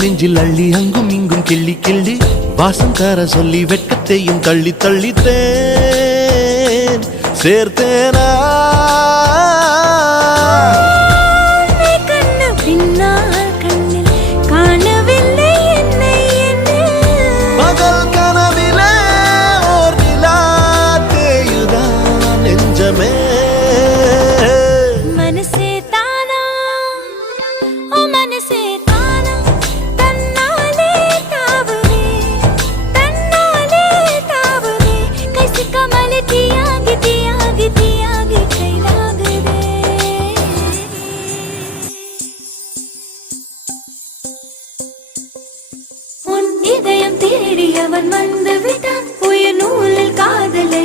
நெஞ்சில் அள்ளி அங்கும் இங்கும் கிள்ளி கிள்ளி வாசம் தர சொல்லி வெட்கத்தையும் தள்ளி தள்ளித்தேன் சேர்த்தேனா பகல் கனவிலே ஓர் நிலா தேயுதான் நெஞ்சமே இதயம் தேடியவன் வந்து விட்டான் உயிர் நூலில் காதலை